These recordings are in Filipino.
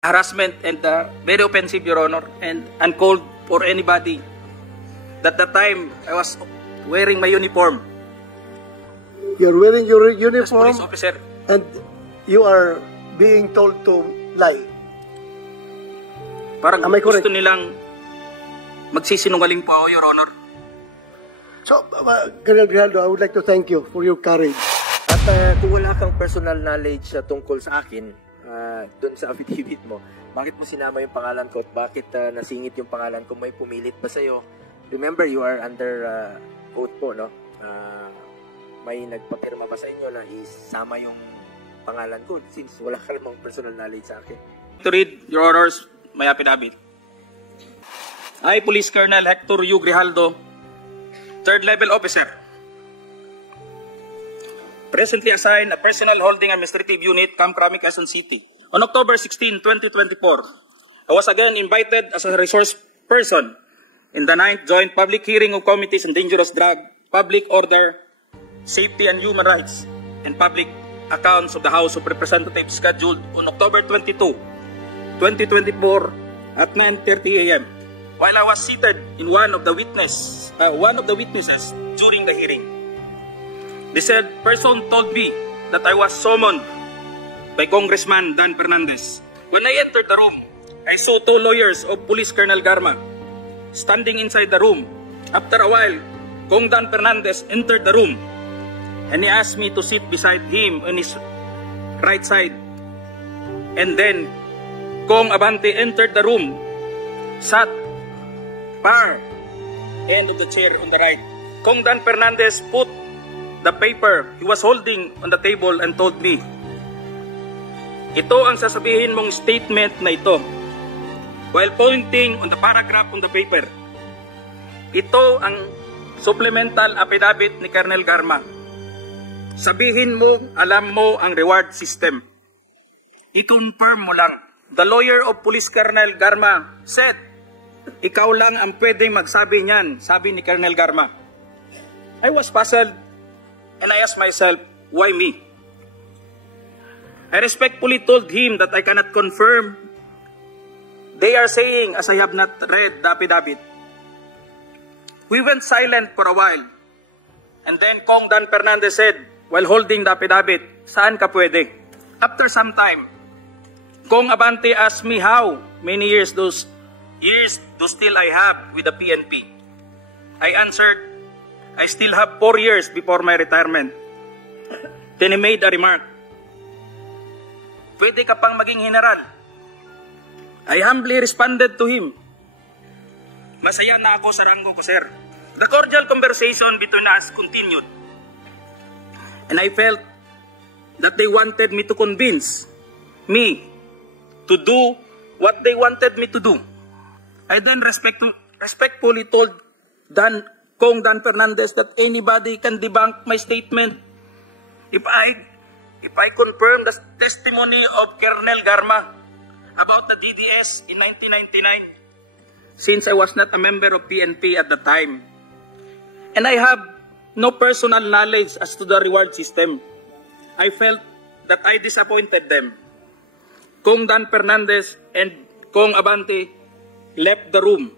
harassment and very offensive, Your Honor, and uncalled for anybody. At that time, I was wearing my uniform. You're wearing your As uniform police officer. and you are being told to lie. Parang Am I correct? gusto nilang magsisinungaling po ako, Your Honor. So, Colonel Grijaldo, I would like to thank you for your courage. At kung wala kang personal knowledge tungkol sa akin, doon sa affidavit mo, bakit mo sinama yung pangalan ko at bakit nasingit yung pangalan ko? May pumilit ba sa'yo? Remember, you are under oath po, no? May nagpapirma ba sa inyo na isama yung pangalan ko since wala ka namang personal knowledge sa akin? To read, Your Honors, my affidavit. I, Police Colonel Hector U. Grijaldo, 3rd Level Officer, presently assigned a Personal Holding Administrative Unit, Camp Crame, Quezon City. On October 16, 2024, I was again invited as a resource person in the 9th Joint Public Hearing of Committees on Dangerous Drug, Public Order, Safety and Human Rights, and Public Accounts of the House of Representatives scheduled on October 22, 2024 at 9:30 a.m. While I was seated in one of the witnesses during the hearing, the said person told me that I was summoned by Congressman Dan Fernandez. When I entered the room, I saw 2 lawyers of Police Colonel Garma standing inside the room. After a while, Kong Dan Fernandez entered the room and he asked me to sit beside him on his right side. And then, Kong Abante entered the room, sat far end of the chair on the right. Kong Dan Fernandez put the paper he was holding on the table and told me, "Ito ang sasabihin mong statement na ito," while pointing on the paragraph on the paper. Ito ang supplemental affidavit ni Colonel Garma. Sabihin mo, alam mo ang reward system. I-confirm mo lang. The lawyer of Police Colonel Garma said, ikaw lang ang pwedeng magsabi niyan, sabi ni Colonel Garma. I was puzzled and I asked myself, why me? I respectfully told him that I cannot confirm. They are saying, as I have not read the affidavit. We went silent for a while. And then Kong Dan Fernandez said, while holding the affidavit, saan ka pwede? After some time, Kong Abante asked me how many years those still I have with the PNP. I answered, I still have 4 years before my retirement. Then he made a remark, pwede ka pang maging general. I humbly responded to him, masaya na ako sa ranggo ko, sir. The cordial conversation between us continued. And I felt that they wanted me to convince me to do what they wanted me to do. I then respectfully told Kong Dan Fernandez that anybody can debunk my statement if I confirm the testimony of Colonel Garma about the DDS in 1999, since I was not a member of PNP at the time. And I have no personal knowledge as to the reward system. I felt that I disappointed them. Kong Dan Fernandez and Kong Abante left the room,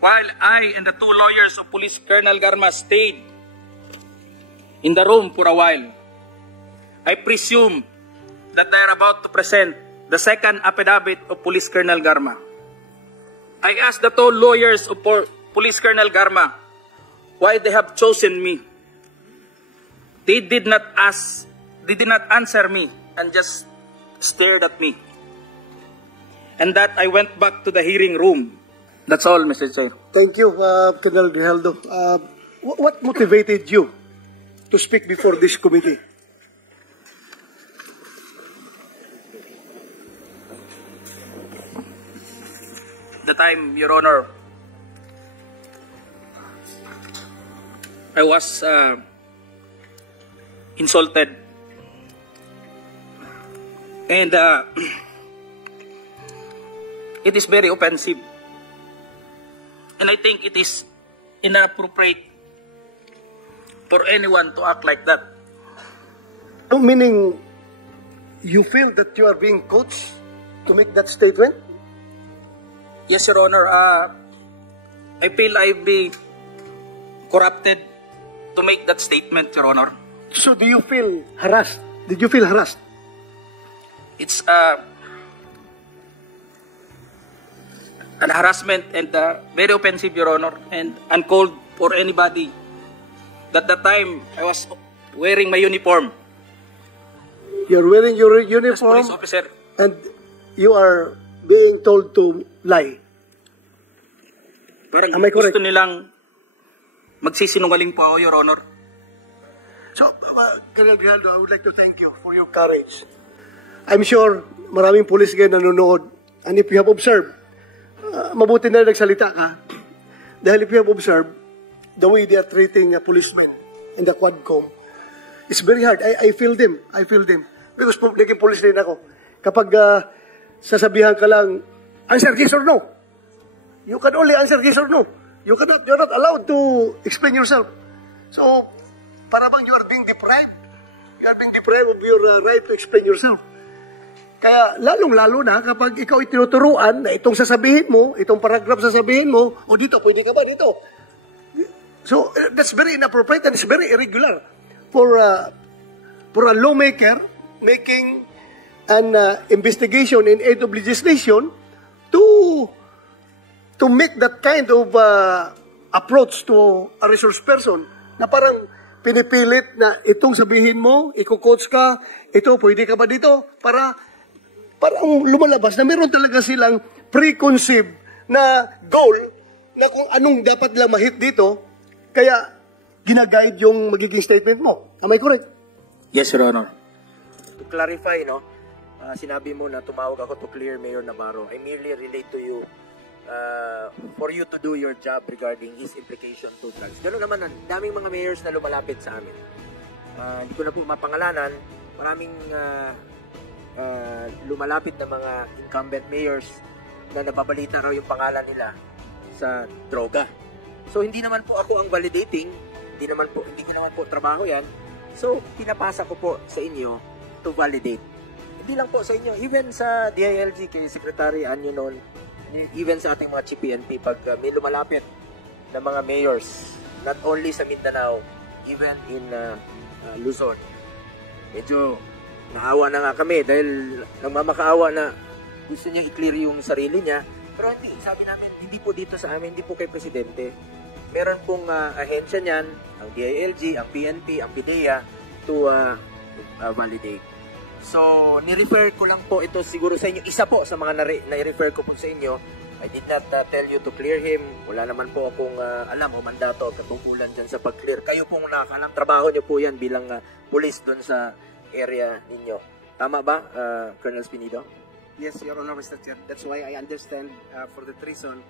while I and the 2 lawyers of Police Colonel Garma stayed in the room for a while. I presume that they are about to present the second affidavit of Police Colonel Garma. I asked the 2 lawyers of Police Colonel Garma why they have chosen me. They did not answer me and just stared at me. And that I went back to the hearing room. That's all, Mr. Chair. Thank you, Colonel Grijaldo. What motivated you to speak before this committee? The time, Your Honor, I was insulted. And it is very offensive. And I think it is inappropriate for anyone to act like that. Meaning, you feel that you are being coached to make that statement? Yes, Your Honor. I feel I've been corrupted to make that statement, Your Honor. So do you feel harassed? Did you feel harassed? It's an harassment and very offensive, Your Honor, and uncalled for anybody. At that time, I was wearing my uniform You're wearing your as uniform police officer. and you are being told to lie. Parang Am I correct? gusto nilang magsisinungaling po ako, Your Honor. So, Colonel Grijaldo, I would like to thank you for your courage. I'm sure maraming pulis ngayon nanonood. And if you have observed, mabuti na nagsalita ka. Dahil if you have observed, the way they are treating policemen in the Quadcom, it's very hard. I feel them. I feel them. Because naging police din ako. Kapag sasabihan ka lang, answer yes or no. You can only answer yes or no. You're not allowed to explain yourself. So, para bang you are being deprived. You are being deprived of your right to explain yourself. Kaya lalong-lalo na kapag ikaw itinuturuan na itong sasabihin mo, itong paragraph sasabihin mo, o dito, pwede ka ba dito? So, that's very inappropriate and it's very irregular for a lawmaker making an investigation in aid of legislation to make that kind of approach to a resource person na parang pinipilit na itong sabihin mo, iko-coach ka, ito, pwede ka ba dito? Parang lumalabas na meron talaga silang preconceived na goal na kung anong dapat lang ma-hit dito, kaya ginaguide yung magiging statement mo. Am I correct? Yes, Your Honor. To clarify, no, sinabi mo na tumawag ako to clear Mayor Navarro. I merely relate to you for you to do your job regarding his implication to drugs. Gano'n naman, daming mga mayors na lumalapit sa amin. Hindi ko na po mapangalanan, maraming lumalapit na mga incumbent mayors na nababalita raw yung pangalan nila sa droga. So hindi naman po ako ang validating, hindi ko naman po trabaho yan. So pinapasa ko po sa inyo to validate. Hindi lang po sa inyo, even sa DILG kay Secretary Anyo noon, even sa ating mga Chief PNP, pag may lumalapit na mga mayors, not only sa Mindanao, even in Luzon, medyo naawa na nga kami dahil nagmamakaawa na gusto niya i-clear yung sarili niya. Pero hindi, sabi namin, hindi po dito sa amin, hindi po kay Presidente. Meron pong ahensya niyan, ang DILG, ang PNP, ang PIDEA, to validate. So, ni-refer ko lang po ito siguro sa inyo. Isa po sa mga na-refer ko po sa inyo. I did not tell you to clear him. Wala naman po akong alam o mandato o katungkulan dyan sa pag-clear. Kayo pong nakakalam. Trabaho nyo po yan bilang police doon sa area ninyo. Tama ba, Colonel Spinido? Yes, Your Honor, Mr. Chair. That's why I understand for that reason,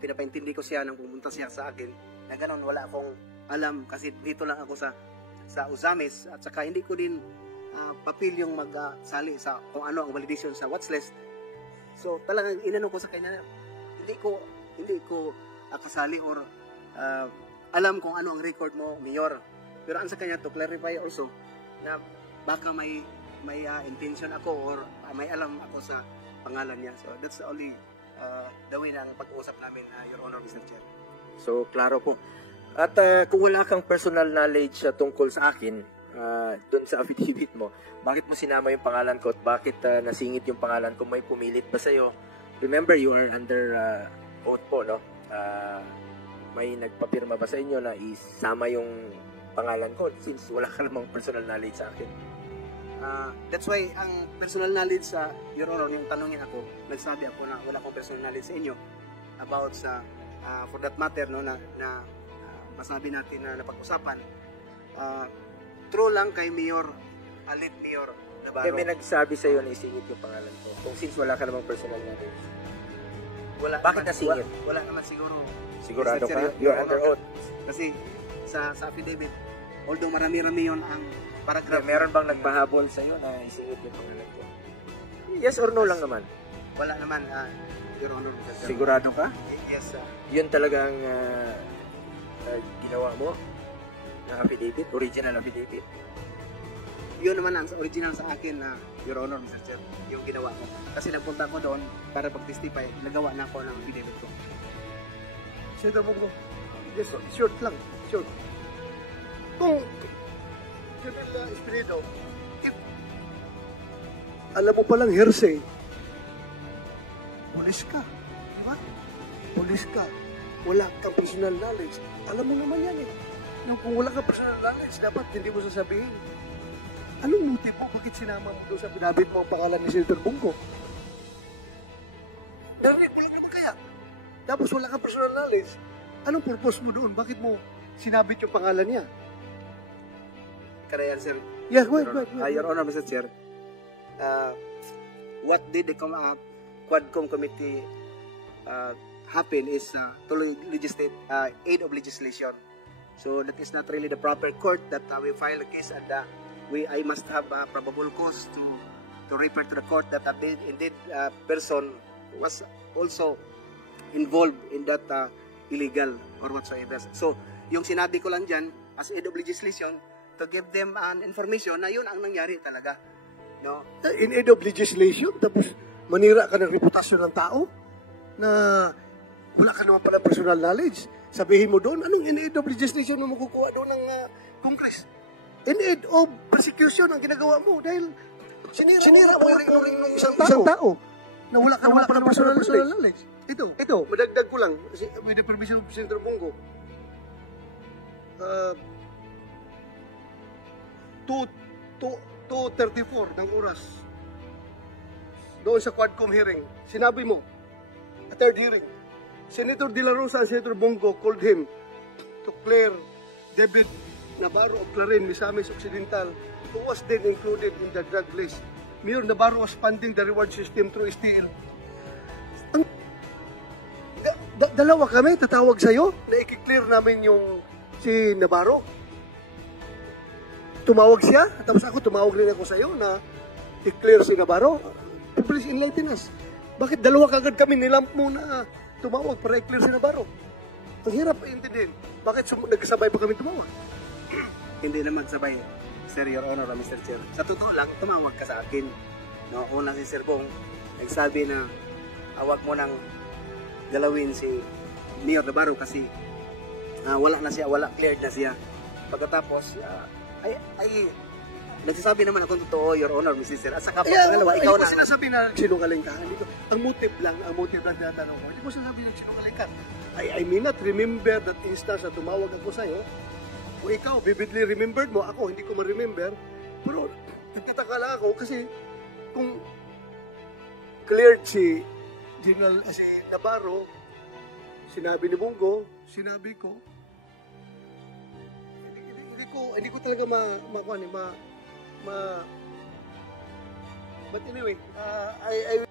pinapaintindi ko siya nung pumunta siya sa akin na ganun, wala akong alam kasi dito lang ako sa Uzamis at saka hindi ko din papil yung magsali sa kung ano ang validation sa watch list. So talagang inano ko sa kanya, hindi ko kasali or alam kung ano ang record mo, Mayor. Pero ang sa kanya to clarify also na baka may intention ako or may alam ako sa pangalan niya. So that's the only the way ng pag-uusap namin, Your Honor, Mr. Chair. So klaro po. At kung wala kang personal knowledge tungkol sa akin, doon sa affidavit mo, bakit mo sinama yung pangalan ko at bakit nasingit yung pangalan ko? May pumilit ba sa'yo? Remember, you are under oath po, no? May nagpapirma ba sa inyo na isama yung pangalan ko since wala ka namang personal knowledge sa akin? That's why ang personal knowledge sa Your Honor, yung tanungin ako, nagsabi ako na wala akong personal knowledge sa inyo about sa for that matter, no, na masabi natin na napag-usapan. True lang kay Mayor, Alit Mayor Navarro. Kaya may nagsabi sa iyo na isingit yung pangalan ko. Kung since wala ka namang personal knowledge. Bakit nasingit? Wala naman siguro. Sigurado Mr. ka? Chair, You're under oath. Kasi sa affidavit, although marami-rami yun ang paragraph. Meron bang nagpahabol sa iyo na isingit yung pangalan ko? Yes or no lang naman? Wala naman, Your Honor. Sigurado ka? Yes, Yun talagang ginawa mo na affidavit, original affidavit. yun naman ang original sa akin na Your Honor, Mr. Chair, yung ginawa ko. Kasi nagpunta ko doon para pag-testify, nagawa na ako ng affidavit ko. Senator Bongo, just short lang, short. Kung, General Espirido, if alam mo palang hearsay, pulis ka, di ba? Pulis ka, wala kang personal knowledge. Alam mo naman yan eh. Kung wala kang personal knowledge, dapat hindi mo sasabihin. Anong motive mo? Bakit sinama mo doon sa pinabit mo ang pangalan ni Senator Bongo? Narinig mo lang naman kaya. Tapos wala kang personal knowledge. Anong purpose mo doon? Bakit mo sinabit yung pangalan niya? Kaya yan, sir. Yes, wait. Your Honor, Mr. Chair, what did the Quadcom Committee happen is to legislate aid of legislation. So that is not really the proper court that we file a case, and I must have probable cause to refer to the court that indeed person was also involved in that illegal or whatsoever. So yung sinabi ko lang dyan as aid of legislation to give them an information na yun ang nangyari talaga. No? In aid of legislation, tapos manira ka ng reputasyon ng tao na wala ka naman pala personal knowledge. Sabihin mo doon, anong in aid of legislation mo makukuha doon ng Congress? In aid of persecution ang ginagawa mo dahil sinira mo yung isang tao na wala ka naman pala personal knowledge. Ito, madagdag ko lang, with the permission of Senator Bongo, 2:34 ng oras doon sa Quadcom hearing, sinabi mo, a third hearing, Senator De La Rosa and Senator Bongo called him to clear David Navarro of Clarin, Misamis Occidental, who was then included in the drug list. Mayor Navarro was funding the reward system through STL. Dalawa kami tatawag sa'yo na i-clear namin yung si Navarro. Tumawag siya, tapos ako tumawag rin ako sa'yo na i-clear si Navarro. Please enlighten us. Bakit dalawa kagad kami nilamp mo na tumawag para i-clear si Navarro? Ang hirap intindihin. Bakit nagkasabay pa kami tumawag? Hindi naman sabay, Sir, Your Honor, Mr. Chair. Sa totoo lang, tumawag ka sa akin. No, una si Sir Bong, nagsabi na awag mo nang galawin si Mayor Navarro kasi wala cleared na siya. Pagkatapos, nagsasabi naman akong totoo, Your Honor, Mr. Sir. At saka pangalawa, ikaw na. Hindi ko sinasabi na sinungaling ka. Ang motive lang tinatanong mo. Hindi ko sinasabi na sinungaling ka. I may not remember that instance na tumawag ako sa'yo. Kung ikaw, vividly remembered mo, ako hindi ko ma-remember. Pero nagtataka lang ako kasi kung cleared si General si Navarro, sinabi ni Bongo, sinabi ko, hindi ko talaga but anyway, I